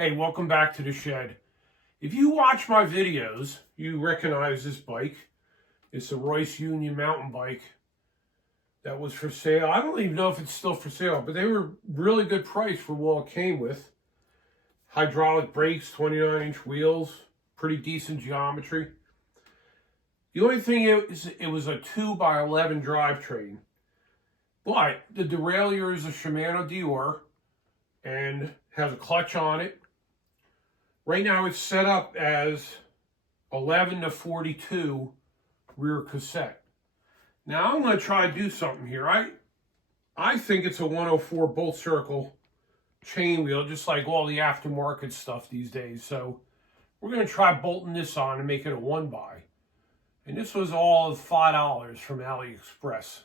Hey, welcome back to the shed. If you watch my videos, you recognize this bike. It's a Royce Union mountain bike that was for sale. I don't even know if it's still for sale, but they were really good price for what it came with. Hydraulic brakes, 29-inch wheels, pretty decent geometry. The only thing is, it was a 2x11 drivetrain. But the derailleur is a Shimano Dior and has a clutch on it. Right now it's set up as 11 to 42 rear cassette. Now I'm going to try to do something here. I think it's a 104 bolt circle chain wheel, just like all the aftermarket stuff these days. So we're going to try bolting this on and make it a 1x. And this was all $5 from AliExpress.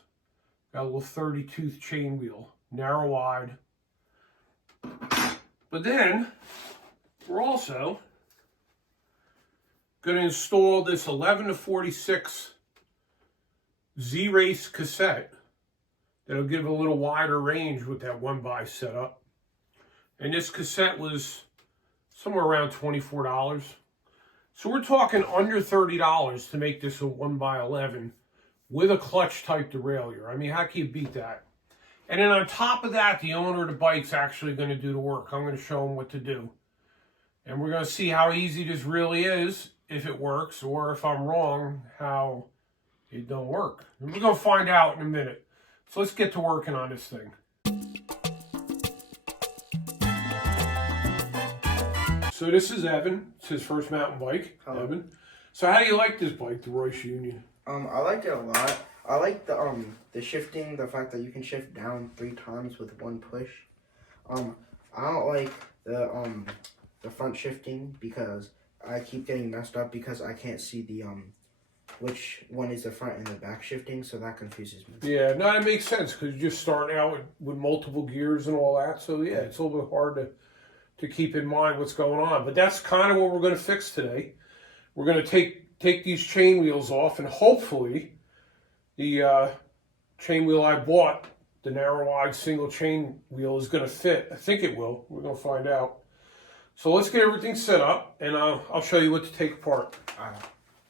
Got a little 30-tooth chain wheel, narrow wide. But then we're also going to install this 11 to 46 Z-Race cassette that'll give a little wider range with that 1x setup. And this cassette was somewhere around $24. So we're talking under $30 to make this a 1x11 with a clutch type derailleur. I mean, how can you beat that? And then on top of that, the owner of the bike's actually going to do the work. I'm going to show him what to do. And we're going to see how easy this really is, if it works, or if I'm wrong, how it don't work. And we're going to find out in a minute. So let's get to working on this thing. So this is Evan. It's his first mountain bike. Hello. Evan. So how do you like this bike, the Royce Union? I like it a lot. I like the shifting, the fact that you can shift down 3 times with one push. I don't like the front shifting because I keep getting messed up because I can't see the which one is the front and the back shifting, so that confuses me. Yeah, no, it makes sense because you're just starting out with multiple gears and all that. So yeah, it's a little bit hard to keep in mind what's going on. But that's kind of what we're going to fix today. We're going to take these chain wheels off, and hopefully the chain wheel I bought, the narrow wide single chain wheel, is going to fit. I think it will. We're going to find out. So let's get everything set up, and I'll show you what to take apart.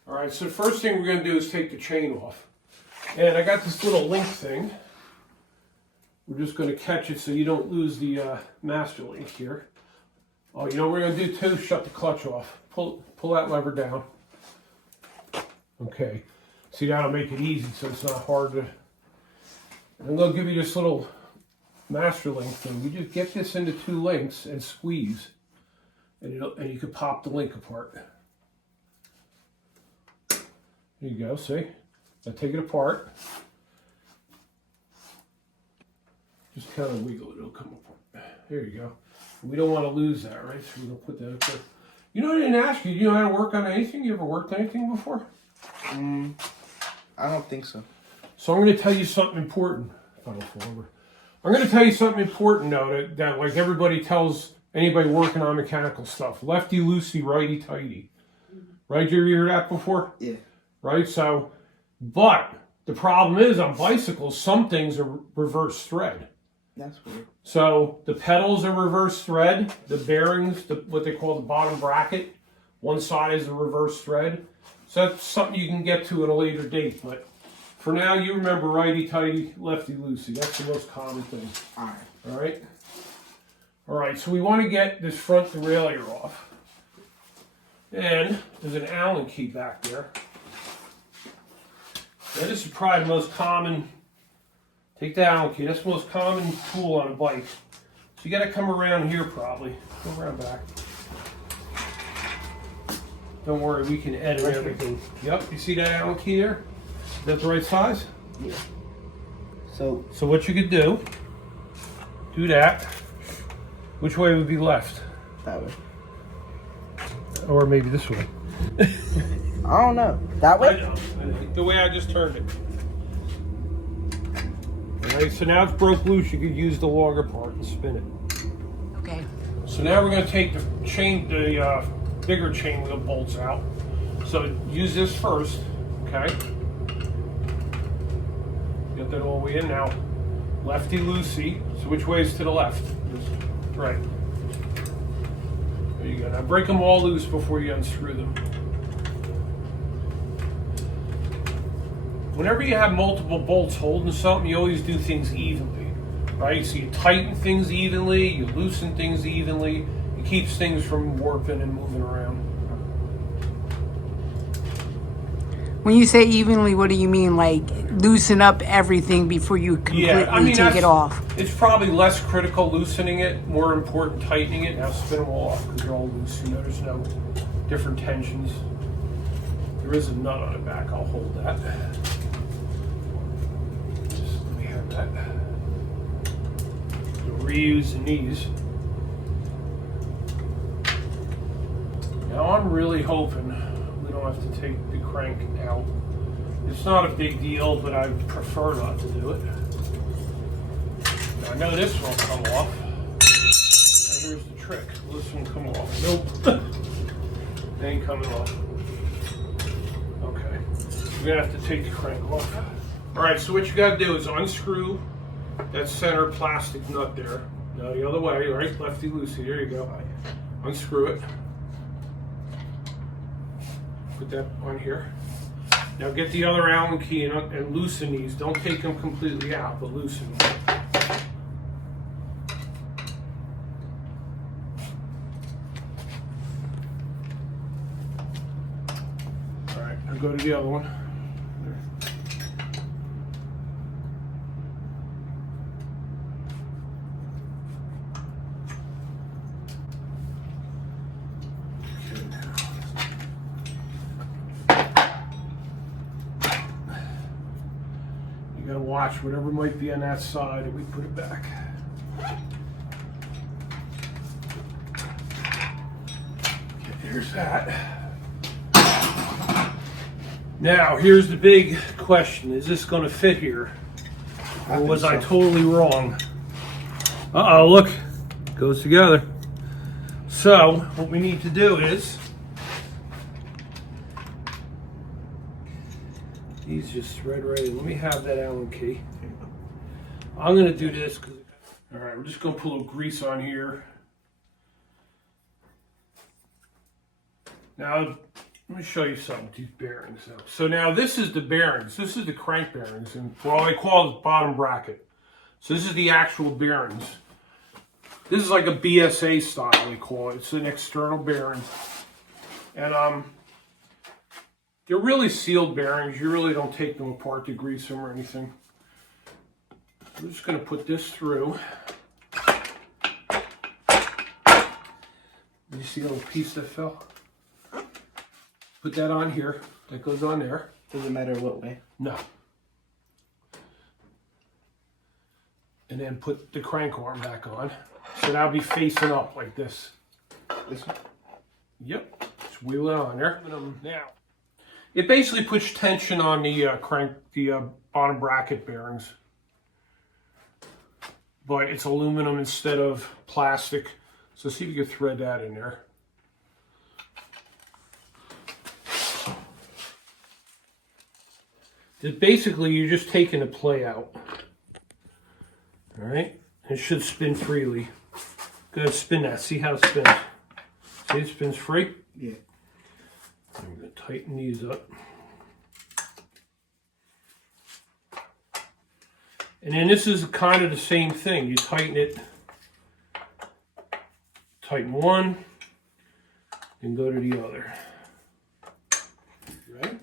All right, so the first thing we're going to do is take the chain off. And I got this little link thing. We're just going to catch it so you don't lose the master link here. Oh, you know what we're going to do too? Shut the clutch off. Pull that lever down. Okay. See, that'll make it easy so it's not hard to... And they'll give you this little master link thing. You just get this into 2 links and squeeze. And you can pop the link apart. There you go, see? Now take it apart. Just kind of wiggle it, it'll come apart. There you go. We don't want to lose that, right? So we're going to put that up there. You know, I didn't ask you, do you know how to work on anything? You ever worked on anything before? I don't think so. So I'm going to tell you something important. I'm going to tell you something important, though, that like everybody tells anybody working on mechanical stuff. Lefty loosey, righty tighty. Right? Did you ever hear that before? Yeah. Right? So, but the problem is on bicycles, some things are reverse thread. That's weird. So the pedals are reverse thread. The bearings, what they call the bottom bracket, one side is a reverse thread. So that's something you can get to at a later date. But for now, you remember righty-tighty, lefty-loosey. That's the most common thing. All right. All right? All right, so we want to get this front derailleur off. And there's an Allen key back there. Now, this is probably the most common... Take the Allen key. That's the most common tool on a bike. So you got to come around here probably. Go around back. Don't worry, we can edit everything. Yep, you see that Allen key there? Is that the right size? Yeah. So what you could do that. Which way would be left? That way. Or maybe this way. I don't know. That way? I know. The way I just turned it. Alright, so now it's broke loose. You could use the longer part and spin it. Okay. So now we're going to take the bigger chain wheel bolts out. So use this first, okay? Get that all the way in now. Lefty loosey. So which way is to the left? Right. go. Now break them all loose before you unscrew them. Whenever you have multiple bolts holding something, you always do things evenly, right? So you tighten things evenly, you loosen things evenly. It keeps things from warping and moving around. When you say evenly, what do you mean? Like loosen up everything before you completely take it off? It's probably less critical loosening it, more important tightening it. Now spin them all off because they're all loose. You know, there's no different tensions. There is a nut on the back. I'll hold that. Just let me have that. We're reusing these. Now I'm really hoping we don't have to take the crank out. It's not a big deal, but I prefer not to do it. Now, I know this won't come off. Now, here's the trick. Will this one come off? Nope. It ain't coming off. Okay. We're gonna have to take the crank off. All right, so what you gotta do is unscrew that center plastic nut there. Now the other way, right? Lefty loosey, there you go. Unscrew it. Put that on here. Now get the other Allen key and loosen these. Don't take them completely out, but loosen them. All right, now go to the other one. You gotta watch whatever might be on that side and we put it back. Okay, there's that. Now, here's the big question. Is this gonna fit here? Or was I totally wrong? Uh-oh, look, it goes together. So, what we need to do is, these just thread right in. Let me have that Allen key. I'm going to do this. All right, we're just going to put a little grease on here. Now, let me show you something with these bearings. So now this is the bearings. This is the crank bearings. And what I call the bottom bracket. So this is the actual bearings. This is like a BSA style, they call it. It's an external bearing. And they're really sealed bearings. You really don't take them apart to grease them or anything. I'm just going to put this through. You see a little piece that fell? Put that on here. That goes on there. Doesn't matter what way. No. And then put the crank arm back on. So that'll be facing up like this. This one? Yep. Just wheel it on there. Now, it basically puts tension on the bottom bracket bearings. But it's aluminum instead of plastic. So see if you can thread that in there. Basically, you're just taking the play out. All right? It should spin freely. Go ahead, spin that. See how it spins. See it spins free? Yeah. I'm going to tighten these up. And then this is kind of the same thing. You tighten it. Tighten one. Then go to the other. Right?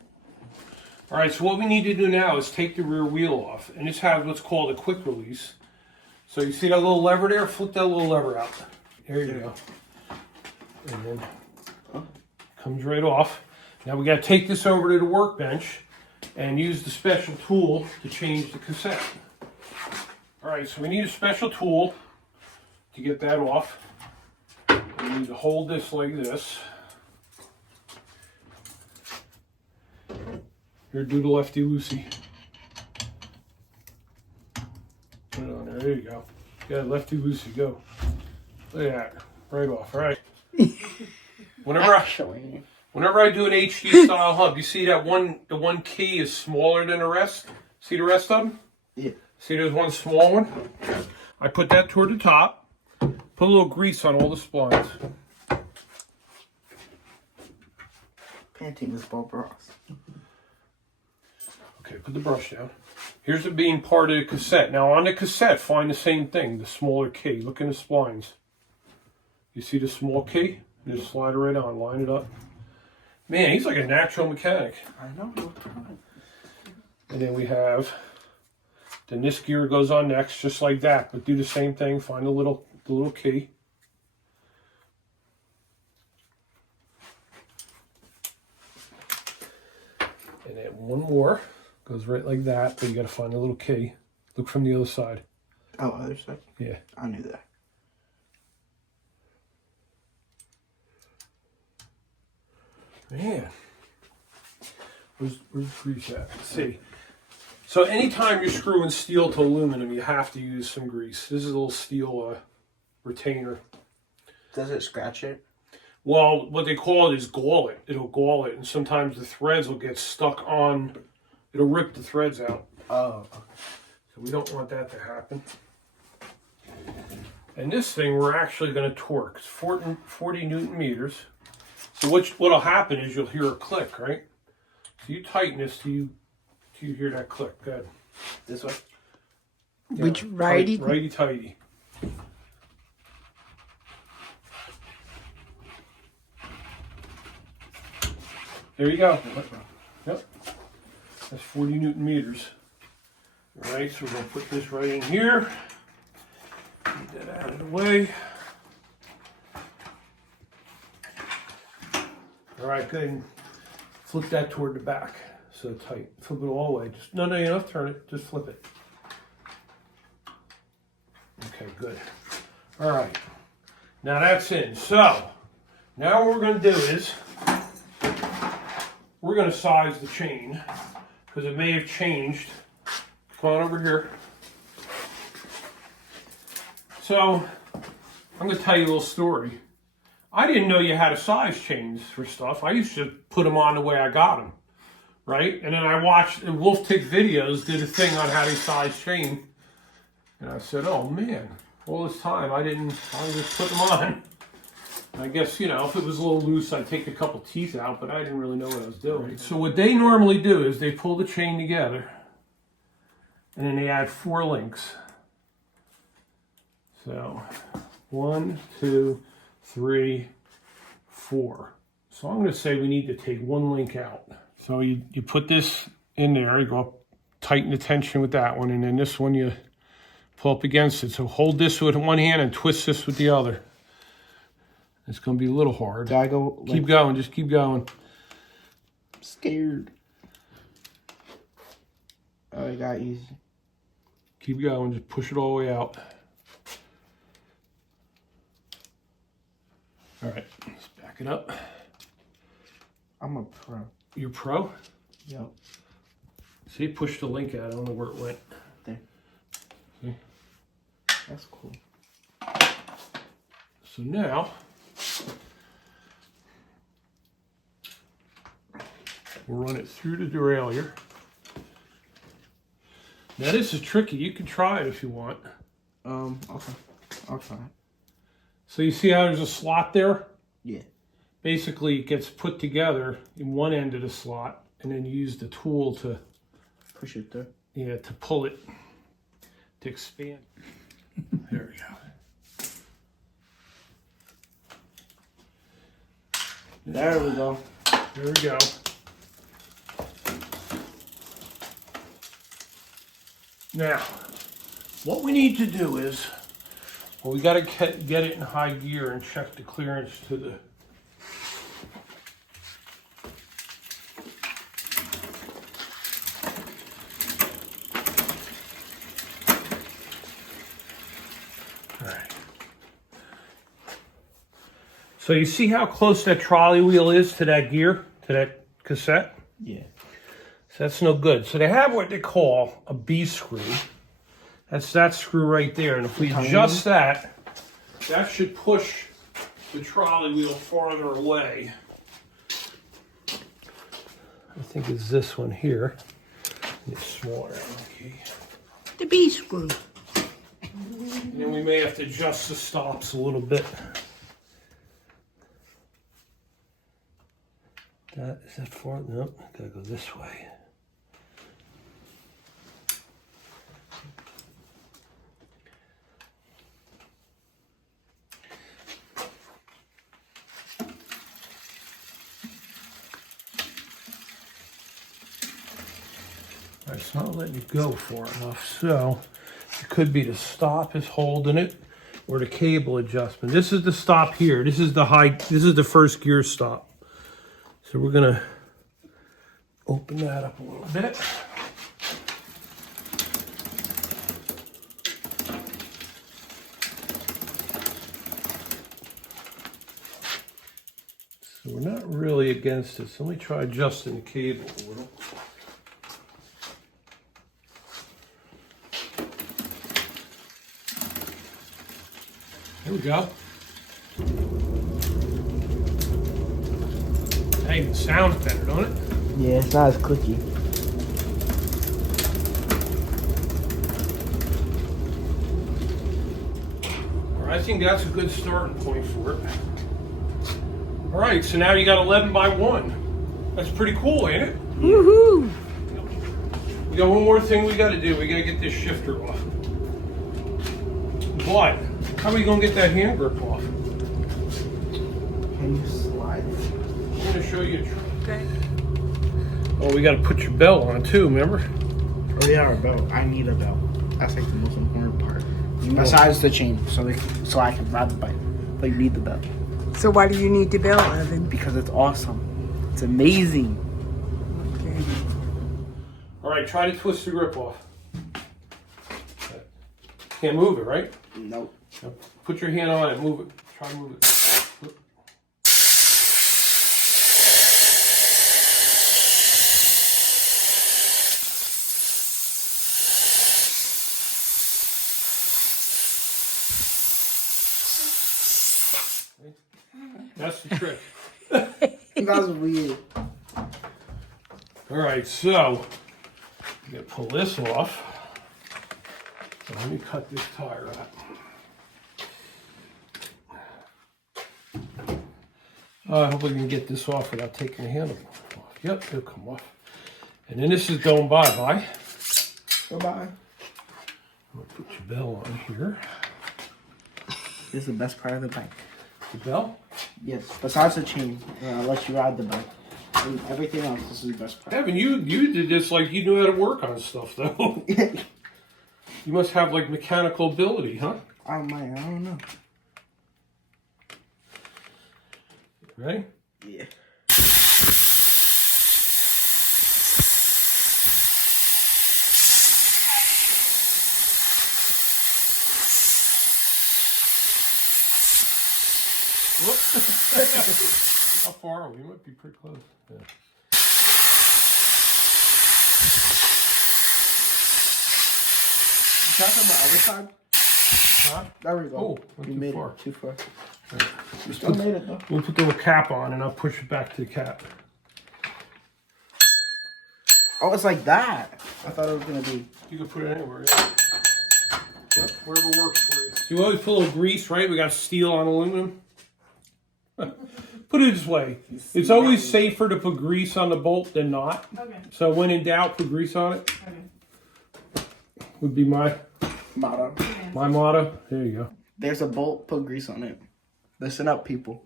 All right, so what we need to do now is take the rear wheel off. And this has what's called a quick release. So you see that little lever there? Flip that little lever out. There you go. And then comes right off. Now we got to take this over to the workbench and use the special tool to change the cassette. All right, so we need a special tool to get that off. We need to hold this like this. Here, do the lefty loosey. Put it on there. There you go. Yeah, lefty loosey, go. Look at that. Right off. All right. Whenever I do an HD style hub, you see that the one key is smaller than the rest? See the rest of them? Yeah. See there's one small one? I put that toward the top. Put a little grease on all the splines. painting is Bob Ross. Okay, put the brush down. Here's the being part of the cassette. Now on the cassette, find the same thing, the smaller key. Look in the splines. You see the small key? Just slide it right on, line it up. Man, he's like a natural mechanic. I know. And then we have, then this gear goes on next, just like that. But do the same thing, find the little key. And then one more. Goes right like that, but you gotta find the little key. Look from the other side. Oh, other side? Yeah. I knew that. Man. Where's the grease at? Let's see. So anytime you're screwing steel to aluminum, you have to use some grease. This is a little steel retainer. Does it scratch it? Well, what they call it is gall it. It'll gall it, and sometimes the threads will get stuck on. It'll rip the threads out. Oh, okay. So we don't want that to happen. And this thing we're actually going to torque. It's 40 Newton meters. So what'll happen is you'll hear a click, right? So you tighten this till you hear that click. Good. This way? Yeah, Which righty? Righty-tighty. There you go. Yep. That's 40 Newton meters. All right, so we're going to put this right in here. Get that out of the way. All right, good. And flip that toward the back so tight. Flip it all the way. Just no, you don't have to turn it. Just flip it. Okay, good. All right. Now that's in. So now what we're going to do is we're going to size the chain because it may have changed. Come on over here. So I'm going to tell you a little story. I didn't know you had to size chains for stuff. I used to put them on the way I got them, right? And then I watched Wolf Tick videos, did a thing on how to size chain. And I said, oh man, all this time I just put them on. I guess, you know, if it was a little loose, I'd take a couple teeth out, but I didn't really know what I was doing. So what they normally do is they pull the chain together and then they add 4 links. So 1, 2, 3, 4. So I'm going to say we need to take 1 link out. So you put this in there, you go up, tighten the tension with that one, and then this one you pull up against it. So hold this with one hand and twist this with the other. It's going to be a little hard. Do I go? Keep going, just keep going. I'm scared. Oh, it got easy. Keep going, just push it all the way out. All right, let's back it up. I'm a pro. You're pro? Yep. See, push the link out. I don't know where it went. There. See? That's cool. So now, we'll run it through the derailleur. Now this is tricky. You can try it if you want. Okay. I'll try it. So you see how there's a slot there? Yeah. Basically, it gets put together in one end of the slot, and then you use the tool to Push it through. yeah, to pull it, to expand. There we go. There we go. There we go. Now, what we need to do is, well, we got to get it in high gear and check the clearance to the. All right. So you see how close that trolley wheel is to that gear, to that cassette? Yeah. So that's no good. So they have what they call a B screw. That's that screw right there. And if we adjust that, that should push the trolley wheel farther away. I think it's this one here. It's smaller. Okay. The B screw. And then we may have to adjust the stops a little bit. Is that far? Nope, gotta go this way. It's not letting you go far enough, so it could be the stop is holding it or the cable adjustment. This is the stop here. This is the this is the first gear stop. So we're gonna open that up a little bit. So we're not really against it. So let me try adjusting the cable a little. There we go. Hey, it sounds better, don't it? Yeah, it's not as clicky. All right, I think that's a good starting point for it. All right, so now you got 11 by 1. That's pretty cool, ain't it? Woohoo! We got one more thing we got to do. We got to get this shifter off. But how are we going to get that hand grip off? Can you slide it? I'm going to show you a trick. Okay. Oh, we got to put your belt on too, remember? Oh yeah, a belt. I need a belt. That's like the most important part. Besides the chain, so I can ride the bike. But you need the belt. So why do you need the belt, Evan? Because it's awesome. It's amazing. Okay. All right, try to twist the grip off. Can't move it, right? Nope. Now put your hand on it, move it. Try to move it. That's the trick. That's weird. All right, so I'm gonna pull this off. So let me cut this tire out. I hope we can get this off without taking the handle off. Yep, it'll come off. And then this is going bye-bye. Bye-bye. I'm gonna put your bell on here. This is the best part of the bike. The bell? Yes, besides the chain, I'll let you ride the bike. And everything else, this is the best part. Evan, you did this like you knew how to work on stuff, though. You must have like mechanical ability, huh? I don't know. Ready? Yeah. How far are we? We might be pretty close. Yeah. You tap on the other side? Huh? There we go. Oh, not you too made far. it too far. Right. You still made it though. We'll put the little cap on and I'll push it back to the cap. Oh, it's like that. I thought it was gonna be. You can put it anywhere, yeah. Yep, wherever works for you. So you always put a little grease, right? We got steel on aluminum. Put it this way. It's always safer to put grease on the bolt than not. Okay. So when in doubt, put grease on it. Okay. Would be my Motto. motto. There you go. There's a bolt, put grease on it. Listen up, people.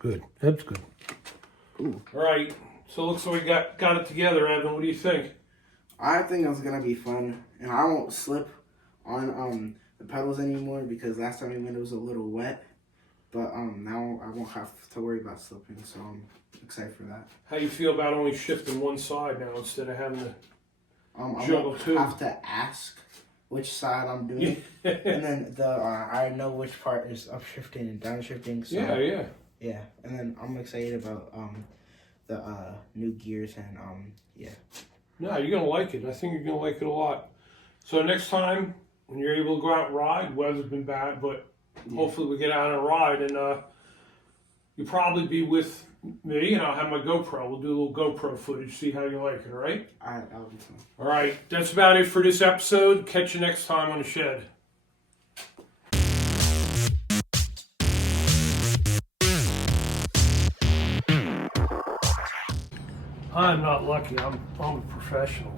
Good. That's good. Ooh. All right. So it looks like we got it together, Evan. What do you think? I think it's gonna be fun, and I won't slip on the pedals anymore because last time we went it was a little wet. But now I won't have to worry about slipping, so I'm excited for that. How you feel about only shifting one side now instead of having to I juggle won't two? have to ask which side I'm doing, and then I know which part is upshifting and downshifting. So Yeah. And then I'm excited about the new gears and yeah. No, you're gonna like it. I think you're gonna like it a lot. So next time when you're able to go out and ride, weather's been bad, but hopefully we get out and ride, and you'll probably be with me, and I'll have my GoPro. We'll do a little GoPro footage, see how you like it. All right? I'll be fine. All right. That's about it for this episode. Catch you next time on the shed. I'm not lucky. I'm a professional.